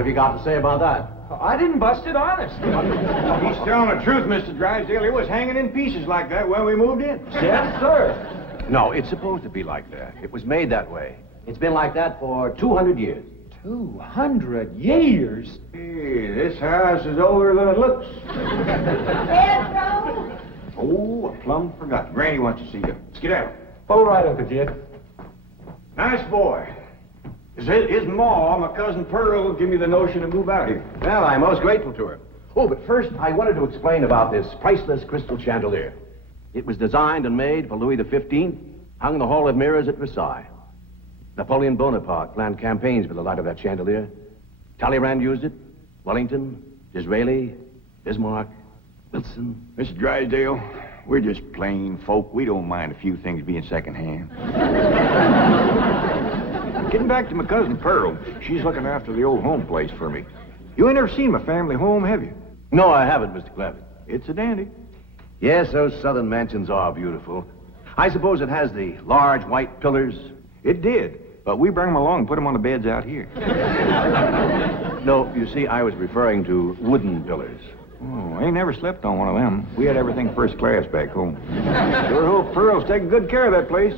What have you got to say about that? I didn't bust it, honest. He's telling the truth, Mr. Drysdale. It was hanging in pieces like that when we moved in. Yes, sir. No, it's supposed to be like that. It was made that way. It's been like that for 200 years. 200 years? Hey, this house is older than it looks. Pedro? Oh, I plumb forgot. Granny wants to see you. Skedaddle. All right, Uncle Jed. Nice boy. His ma, my cousin Pearl, give me the notion to move out here. Well, I'm most grateful to her. Oh, but first, I wanted to explain about this priceless crystal chandelier. It was designed and made for Louis XV, hung in the Hall of Mirrors at Versailles. Napoleon Bonaparte planned campaigns with the light of that chandelier. Talleyrand used it. Wellington, Disraeli, Bismarck, Wilson. Mr. Drysdale, we're just plain folk. We don't mind a few things being secondhand. Getting back to my cousin Pearl, she's looking after the old home place for me. You ain't never seen my family home, have you? No, I haven't, Mr. Clappett. It's a dandy. Yes, those southern mansions are beautiful. I suppose it has the large white pillars. It did, but we bring them along and put them on the beds out here. No, you see, I was referring to wooden pillars. Oh, I ain't never slept on one of them. We had everything first class back home. Sure hope Pearl's taking good care of that place.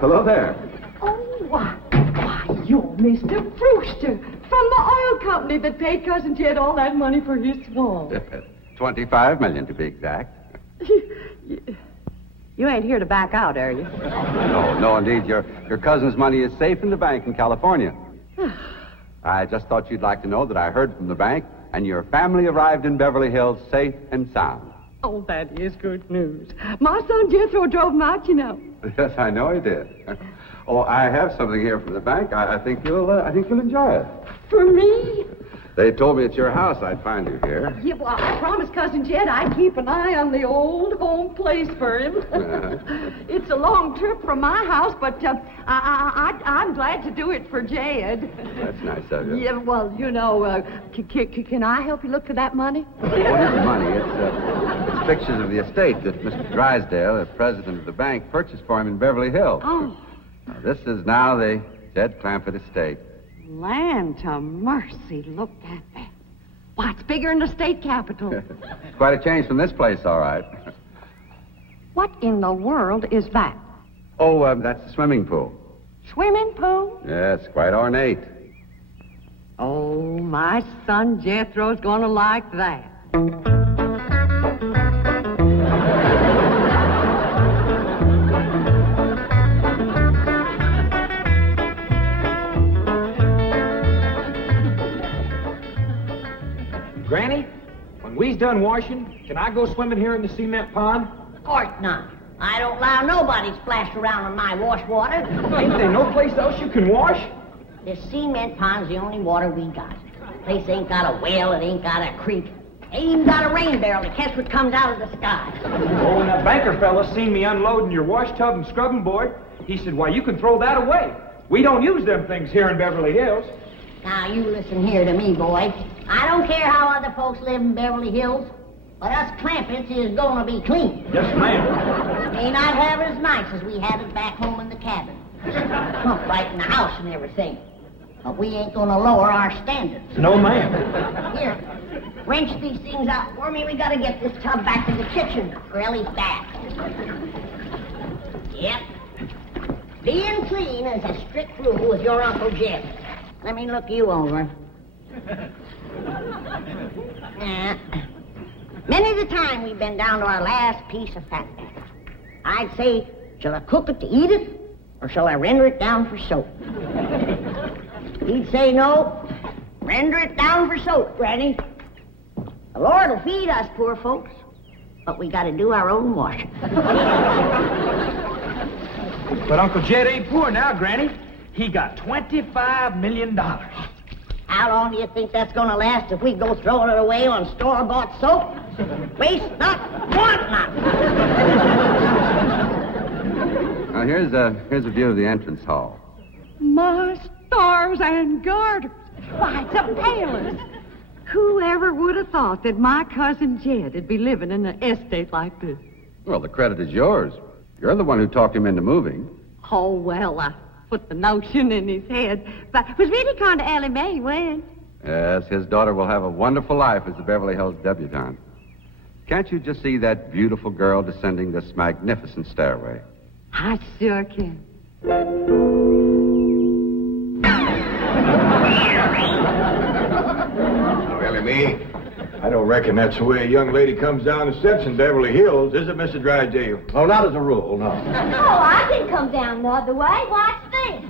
Hello there. Oh, why, you're Mr. Brewster from the oil company that paid Cousin Jed all that money for his swamp. 25 million to be exact. You ain't here to back out, are you? No, indeed. Your cousin's money is safe in the bank in California. I just thought you'd like to know that I heard from the bank, and your family arrived in Beverly Hills safe and sound. Oh, that is good news. My son Jethro drove him out, you know. Yes, I know he did. Oh, I have something here from the bank. I think you'll enjoy it. For me? They told me at your house I'd find you here. Yeah, well, I promised Cousin Jed I'd keep an eye on the old home place for him. It's a long trip from my house, but I'm glad to do it for Jed. That's nice of you. Yeah, well, you know, can I help you look for that money? What is money? It's pictures of the estate that Mr. Drysdale, the president of the bank, purchased for him in Beverly Hills. Oh. Now, this is now the Jed Clampett estate. Land to mercy, look at that. Why, it's bigger than the state capitol. It's quite a change from this place, all right. What in the world is that? Oh, that's the swimming pool. Swimming pool? Yes, quite ornate. Oh, my son Jethro's gonna like that. Granny, when we's done washing, can I go swimming here in the cement pond? Of course not. I don't allow nobody to splash around in my wash water. Ain't there no place else you can wash? This cement pond's the only water we got. Place ain't got a well, it ain't got a creek. Ain't even got a rain barrel to catch what comes out of the sky. Oh, when that banker fella seen me unloading your wash tub and scrubbing board, he said, why, you can throw that away. We don't use them things here in Beverly Hills. Now, you listen here to me, boy. I don't care how other folks live in Beverly Hills, but us Clampetts is gonna be clean. Yes, ma'am. May not have it as nice as we had it back home in the cabin. Pump right in the house and everything. But we ain't gonna lower our standards. No, ma'am. Here, wrench these things out for me. We gotta get this tub back to the kitchen for Ellie's bath. Yep. Being clean is a strict rule with your Uncle Jed. Let me look you over. Many the time we've been down to our last piece of fat. I'd say, shall I cook it to eat it, or shall I render it down for soap? He'd say, no, render it down for soap, Granny. The Lord will feed us poor folks, but we gotta do our own washing. But Uncle Jed ain't poor now, Granny. He got $25 million. How long do you think that's gonna last if we go throwing it away on store-bought soap? Waste not, want not. Now, here's a view of the entrance hall. My stars and garters. Why, it's a palace. Whoever would have thought that my cousin Jed would be living in an estate like this? Well, the credit is yours. You're the one who talked him into moving. Oh, well, I put the notion in his head. But it was really kind of Ellie Mae he went. Yes, his daughter will have a wonderful life as a Beverly Hills debutante. Can't you just see that beautiful girl descending this magnificent stairway? I sure can. Oh, Ellie Mae, I don't reckon that's the way a young lady comes down the steps in Beverly Hills, is it, Mr. Drysdale? Oh, not as a rule, no. Oh, I can come down the other way. Watch this.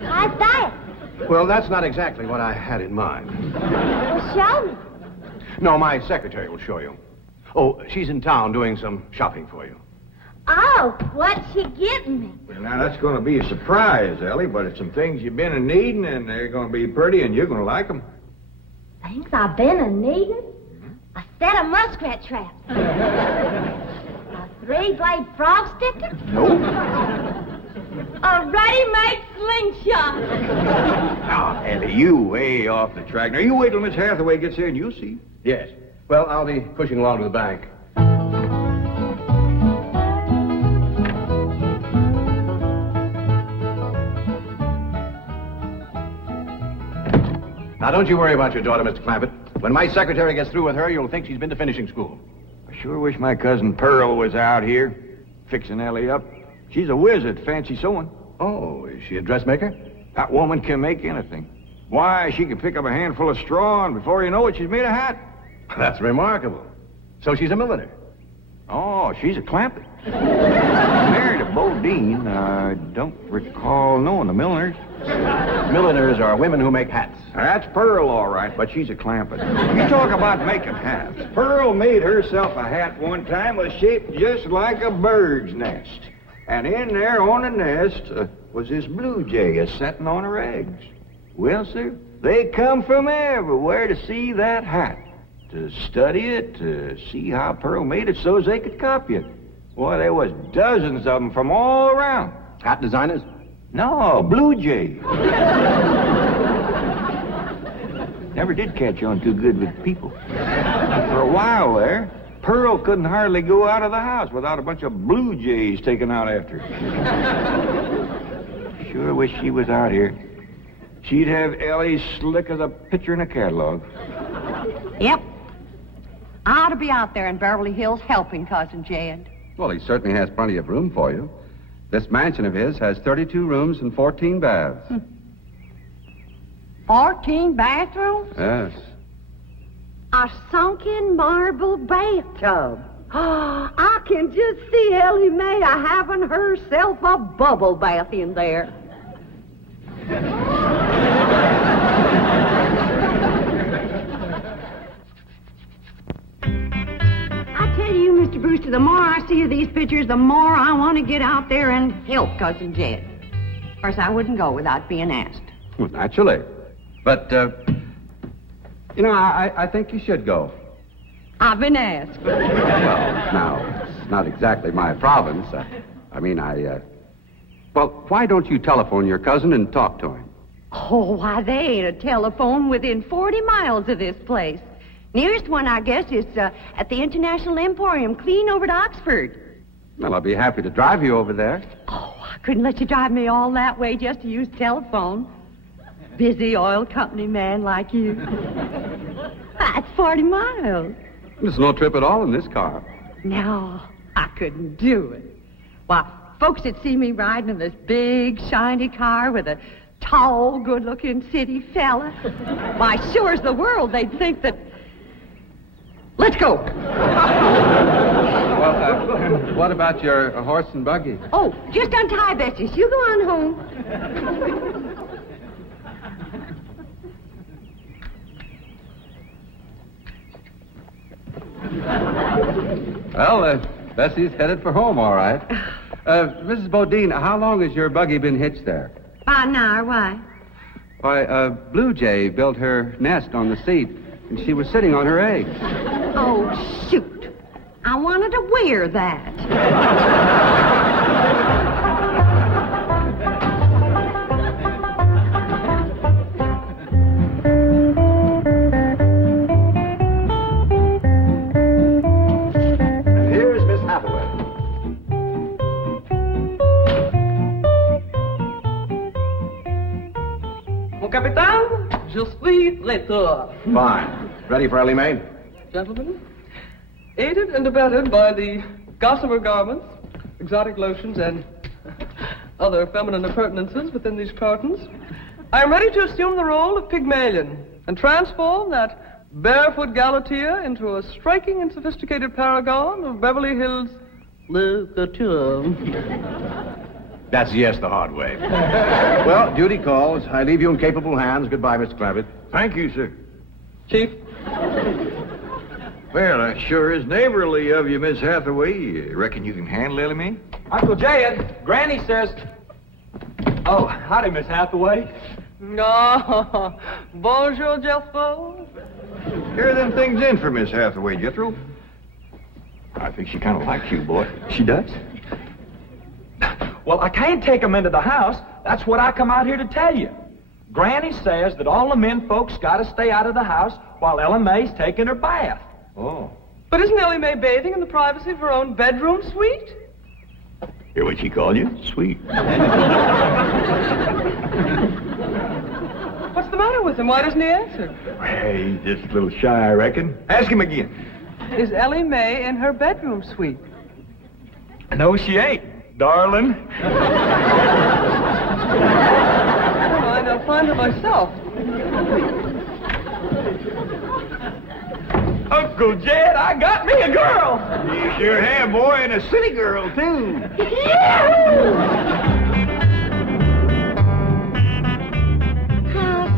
How's that? Well, that's not exactly what I had in mind. Well, show me. No, my secretary will show you. Oh, she's in town doing some shopping for you. Oh, what's she getting me? Well, now, that's going to be a surprise, Ellie, but it's some things you've been in needing, and they're going to be pretty, and you're going to like them. Things I've been a needing? A set of muskrat traps. A 3-blade frog sticker? Nope. A ready-made slingshot. Now, Ellie, you way off the track. Now, you wait till Miss Hathaway gets here, and you'll see. Yes. Well, I'll be pushing along to the bank. Now, don't you worry about your daughter, Mr. Clampett. When my secretary gets through with her, you'll think she's been to finishing school. I sure wish my cousin Pearl was out here, fixing Ellie up. She's a whiz at fancy sewing. Oh, is she a dressmaker? That woman can make anything. Why, she can pick up a handful of straw, and before you know it, she's made a hat. That's remarkable. So she's a milliner. Oh, she's a Clampett. Married a Bodine. I don't recall knowing the milliners. Milliners are women who make hats. That's Pearl, all right, but she's a Clampett. You talk about making hats. Pearl made herself a hat one time was shaped just like a bird's nest. And in there on the nest was this blue jay a-setting on her eggs. Well, sir, they come from everywhere to see that hat, to study it, to see how Pearl made it so as they could copy it. Boy, there was dozens of them from all around. Hat designers? No, blue jay. Never did catch on too good with people. For a while there, Pearl couldn't hardly go out of the house without a bunch of blue jays taken out after her. Sure wish she was out here. She'd have Ellie slick as a picture in a catalog. Yep. I ought to be out there in Beverly Hills helping Cousin Jed. Well, he certainly has plenty of room for you. This mansion of his has 32 rooms and 14 baths. 14 bathrooms? Yes. A sunken marble bathtub. Oh, I can just see Ellie Mae having herself a bubble bath in there. I tell you, Mr. Brewster, the more I see of these pictures, the more I want to get out there and help Cousin Jed. Of course, I wouldn't go without being asked. Well, naturally. But, I think you should go. I've been asked. Well, now, it's not exactly my province. Well, why don't you telephone your cousin and talk to him? Oh, why, they ain't a telephone within 40 miles of this place. Nearest one, I guess, is at the International Emporium, clean over to Oxford. Well, I'll be happy to drive you over there. Oh, I couldn't let you drive me all that way just to use telephone. Busy oil company man like you. That's 40 miles. There's no trip at all in this car. No, I couldn't do it. Why, folks that see me riding in this big, shiny car with a tall, good-looking city fella, why, sure as the world, they'd think that... Let's go. Well, what about your horse and buggy? Oh, just untie Bessie. You go on home. Well, Bessie's headed for home, all right. Mrs. Bodine, how long has your buggy been hitched there? About an hour, why? Why, Blue Jay built her nest on the seat, and she was sitting on her egg. Oh, shoot. I wanted to wear that. And here's Miss Hathaway. Mon capitaine, je suis traiteur. Fine. Ready for Ellie Mae? Gentlemen, aided and abetted by the gossamer garments, exotic lotions, and other feminine appurtenances within these cartons, I am ready to assume the role of Pygmalion and transform that barefoot galatea into a striking and sophisticated paragon of Beverly Hills literature. That's yes the hard way. Well, duty calls. I leave you in capable hands. Goodbye, Mr. Clavitt. Thank you, sir. Chief, Well, that sure is neighborly of you, Miss Hathaway. You reckon you can handle Ellie Mae? Uncle Jed, Granny says... Oh, howdy, Miss Hathaway. no, bonjour, Jethro. Here are them things in for Miss Hathaway, Jethro. I think she kind of likes you, boy. She does? Well, I can't take them into the house. That's what I come out here to tell you. Granny says that all the men folks got to stay out of the house while Ella Mae's taking her bath. Oh. But isn't Ellie Mae bathing in the privacy of her own bedroom suite? Hear what she called you? Sweet. What's the matter with him? Why doesn't he answer? Hey, he's just a little shy, I reckon. Ask him again. Is Ellie Mae in her bedroom suite? No, she ain't, darling. Fine, I'll find her myself. Uncle Jed, I got me a girl. You sure have, boy, and a city girl, too.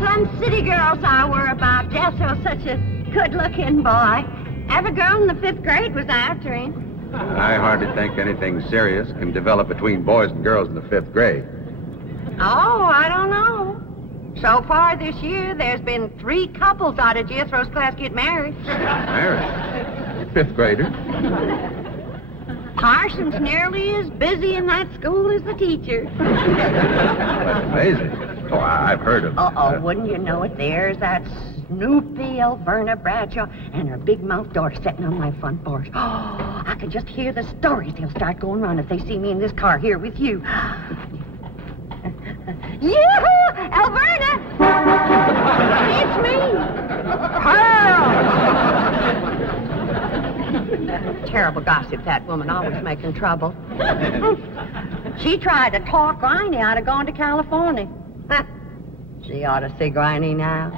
Some city girls I were about. Jesso's such a good-looking boy. Every girl in the 5th grade was after him. I hardly think anything serious can develop between boys and girls in the 5th grade. Oh, I don't know. So far this year, there's been 3 couples out of Jethro's class get married. Married? 5th grader? Parson's nearly as busy in that school as the teacher. That's amazing. Oh, I've heard of Uh-oh, wouldn't you know it? There's that Snoopy Alverna Bradshaw and her big-mouthed daughter sitting on my front porch. Oh, I can just hear the stories they'll start going around if they see me in this car here with you. Yoo-hoo! Alverna! It's me! Pearl! Terrible gossip, that woman, always making trouble. She tried to talk Granny out of going to California. She ought to see Granny now.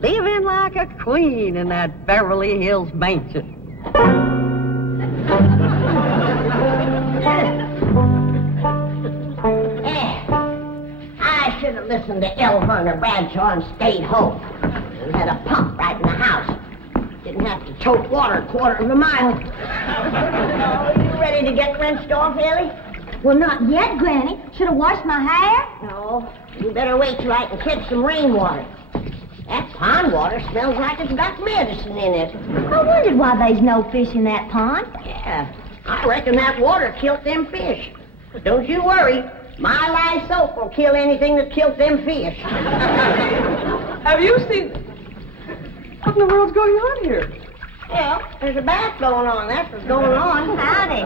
Living like a queen in that Beverly Hills mansion. I should have listened to Alverna Bradshaw and stayed home. We had a pump right in the house. Didn't have to tote water a quarter of a mile. You ready to get rinsed off, Ellie? Well, not yet, Granny. Should have washed my hair. No. You better wait till I can catch some rainwater. That pond water smells like it's got medicine in it. I wondered why there's no fish in that pond. Yeah, I reckon that water killed them fish. Don't you worry. My lye soap will kill anything that killed them fish. Have you seen... What in the world's going on here? Well, there's a bath going on. That's what's going on. Howdy.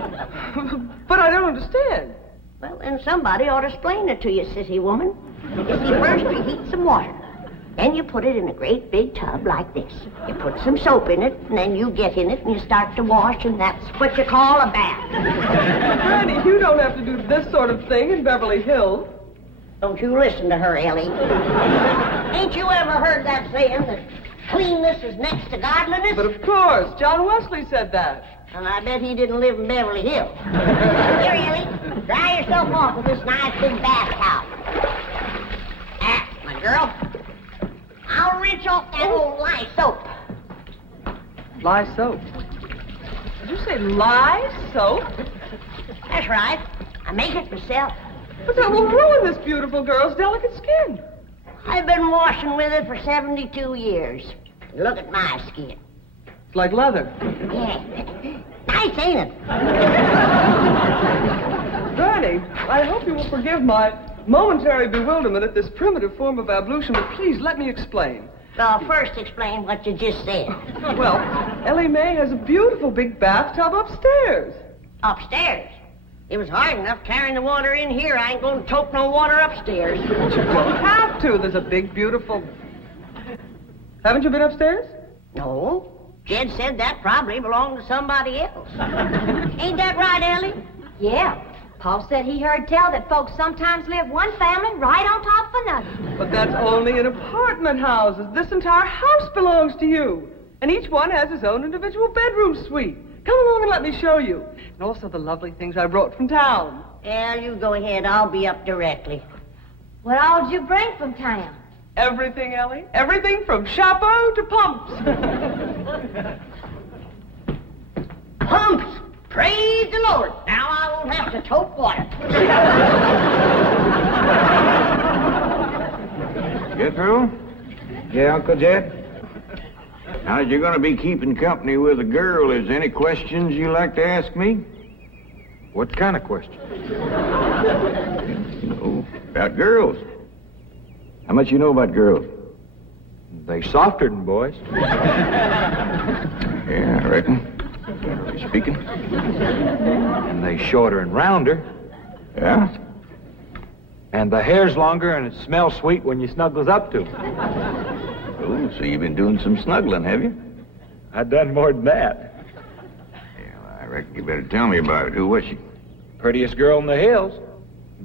But I don't understand. Well, then somebody ought to explain it to you, sissy woman. You see, first you heat some water. Then you put it in a great big tub like this. You put some soap in it, and then you get in it, and you start to wash, and that's what you call a bath. Granny, you don't have to do this sort of thing in Beverly Hills. Don't you listen to her, Ellie. Ain't you ever heard that saying that cleanness is next to godliness? But of course, John Wesley said that. And I bet he didn't live in Beverly Hills. Here, Ellie, dry yourself off with this nice big bath towel. Ah, my girl. I'll rinse off that old lye soap. Lye soap. Did you say lye soap? That's right. I make it myself. But that will ruin this beautiful girl's delicate skin. I've been washing with it for 72 years. Look at my skin. It's like leather. Yeah. Nice, ain't it? Granny, I hope you will forgive my momentary bewilderment at this primitive form of ablution, but please let me explain. Well, first explain what you just said. Well, Ellie Mae has a beautiful big bathtub upstairs. Upstairs? It was hard enough carrying the water in here. I ain't going to tote no water upstairs. You don't have to. There's a big, beautiful... Haven't you been upstairs? No. Jed said that probably belonged to somebody else. Ain't that right, Ellie? Yeah. Paul said he heard tell that folks sometimes live one family right on top of another. But that's only in apartment houses. This entire house belongs to you. And each one has his own individual bedroom suite. Come along and let me show you. And also the lovely things I brought from town. Yeah, you go ahead. I'll be up directly. What all did you bring from town? Everything, Ellie. Everything from chapeau to pumps. Pumps! Praise the Lord. Now I won't have to tote water. Jethro? Yeah, Uncle Jed? Now, you're going to be keeping company with a girl. Is there any questions you like to ask me? What kind of question? About girls. How much you know about girls? They softer than boys. Yeah, I reckon. Generally speaking. And they shorter and rounder. Yeah? And the hair's longer and it smells sweet when you snuggles up to 'em. Oh, so you've been doing some snuggling, have you? I done more than that. Yeah, well, I reckon you better tell me about it. Who was she? Prettiest girl in the hills.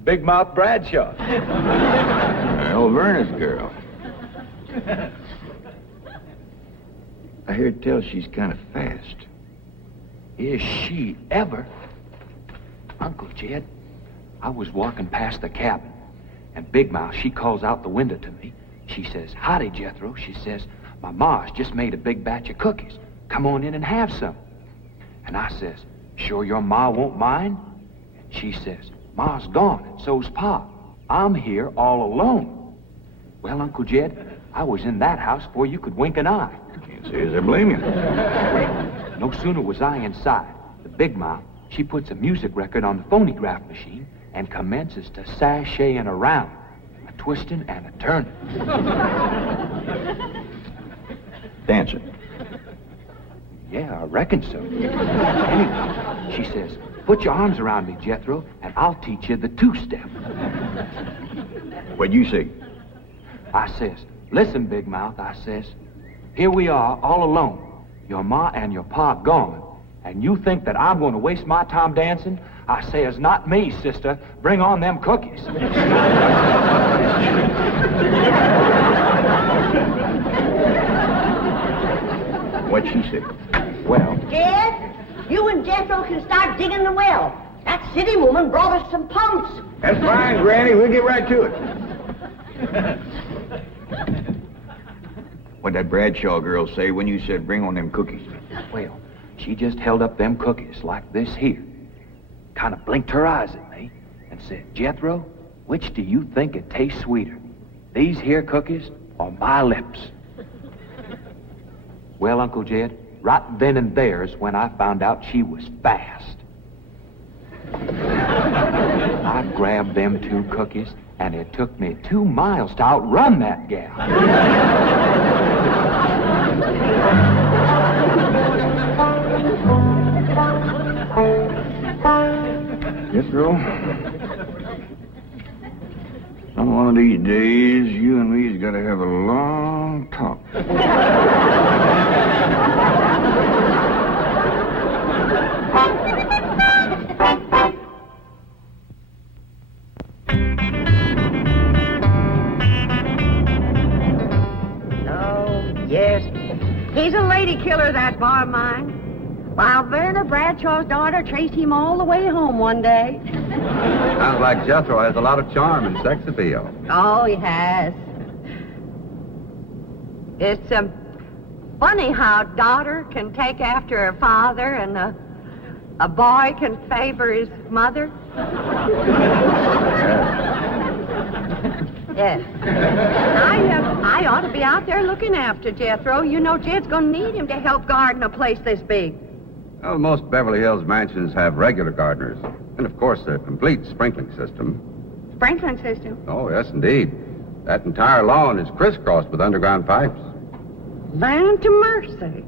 Big Mouth Bradshaw. Well, Verna's girl. I hear tell she's kind of fast. Is she ever? Uncle Jed, I was walking past the cabin, and Big Mouth, she calls out the window to me. She says, "Howdy, Jethro." She says, "My ma's just made a big batch of cookies. Come on in and have some." And I says, "Sure your ma won't mind?" And she says, "Ma's gone, and so's Pa. I'm here all alone." Well, Uncle Jed, I was in that house before you could wink an eye. Can't say as I blame you. No sooner was I inside, the Big Mouth, she puts a music record on the phonograph machine and commences to sashaying around, a twisting and a turning. Dancing. Yeah, I reckon so. Anyway, she says, "Put your arms around me, Jethro, and I'll teach you the two-step." What'd you say? I says, "Listen, Big Mouth," I says, "here we are all alone. Your ma and your pa gone. And you think that I'm going to waste my time dancing?" I says, "Not me, sister. Bring on them cookies." What'd she say? Well, Jed, you and Jethro can start digging the well. That city woman brought us some pumps. That's fine, Granny. We'll get right to it. What'd that Bradshaw girl say when you said bring on them cookies? well, she just held up them cookies like this here, kind of blinked her eyes at me, and said, "Jethro, which do you think it tastes sweeter, these here cookies or my lips?" Well, Uncle Jed, right then and there is when I found out she was fast. I grabbed them 2 cookies, and it took me 2 miles to outrun that gal. Jethro, some one of these days, you and me's got to have a long talk. Yes. He's a lady killer, that bar of mine. While Verna Bradshaw's daughter traced him all the way home one day. Sounds like Jethro has a lot of charm and sex appeal. Oh, he has. It's funny how daughter can take after her father and a boy can favor his mother. Yeah. I ought to be out there looking after Jethro. You know, Jed's going to need him to help garden a place this big. Well, most Beverly Hills mansions have regular gardeners. And, of course, a complete sprinkling system. Sprinkling system? Oh, yes, indeed. That entire lawn is crisscrossed with underground pipes. Land to mercy.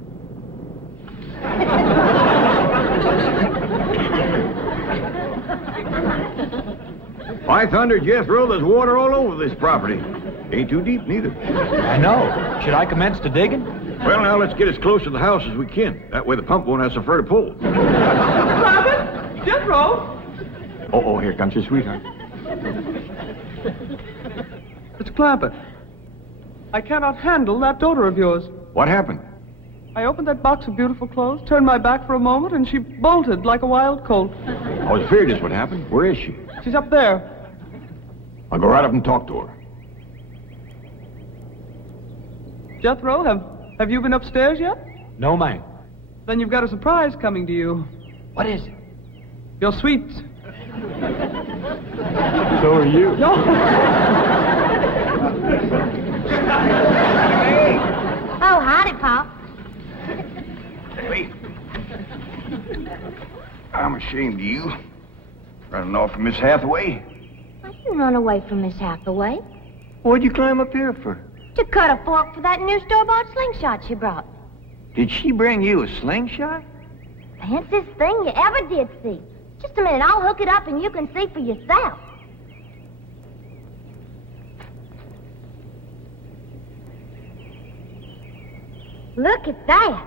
By thunder, Jethro, there's water all over this property. Ain't too deep, neither. I know. Should I commence the digging? Well, now, let's get as close to the house as we can. That way the pump won't have so far to pull. Clampett? Jethro? Oh, here comes your sweetheart. It's Clampett. I cannot handle that daughter of yours. What happened? I opened that box of beautiful clothes, turned my back for a moment, and she bolted like a wild colt. I was afraid this would happen. Where is she? She's up there. I'll go right up and talk to her. Jethro, have you been upstairs yet? No, ma'am. Then you've got a surprise coming to you. What is it? Your sweets. So are you. No. Oh, howdy, Pop. Wait. I'm ashamed of you. Running off from Miss Hathaway. I didn't run away from Miss Hathaway. What'd you climb up here for? To cut a fork for that new store-bought slingshot she brought. Did she bring you a slingshot? Fanciest thing you ever did see. Just a minute, I'll hook it up and you can see for yourself. Look at that.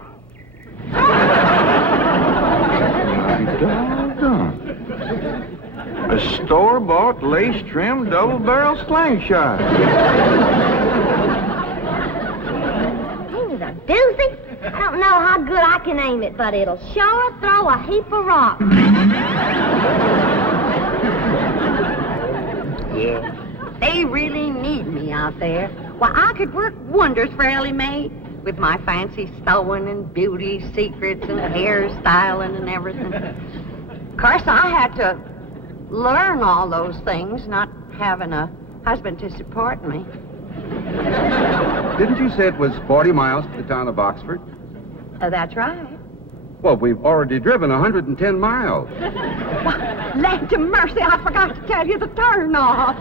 Doggone. A store-bought, lace-trimmed, double-barrel slingshot. Ain't it a doozy? I don't know how good I can aim it, but it'll sure throw a heap of rocks. Yeah. They really need me out there. Why, I could work wonders for Ellie Mae with my fancy sewing and beauty secrets and hairstyling and everything. Of course, I had to learn all those things, not having a husband to support me. Didn't you say it was 40 miles to the town of Oxford? That's right. Well, we've already driven 110 miles. Land to mercy, I forgot to tell you the turn off.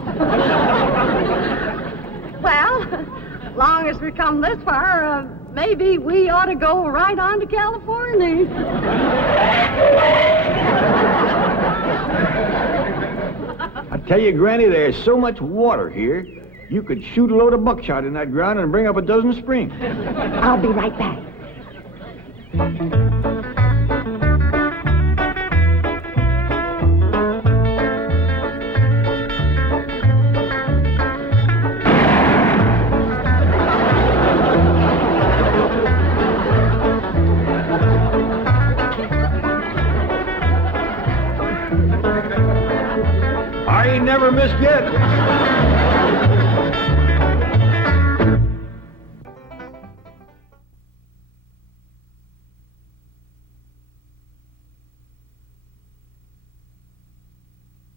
Well, long as we come this far, maybe we ought to go right on to California. I tell you, Granny, there's so much water here, you could shoot a load of buckshot in that ground and bring up a dozen springs. I'll be right back. I ain't never missed yet.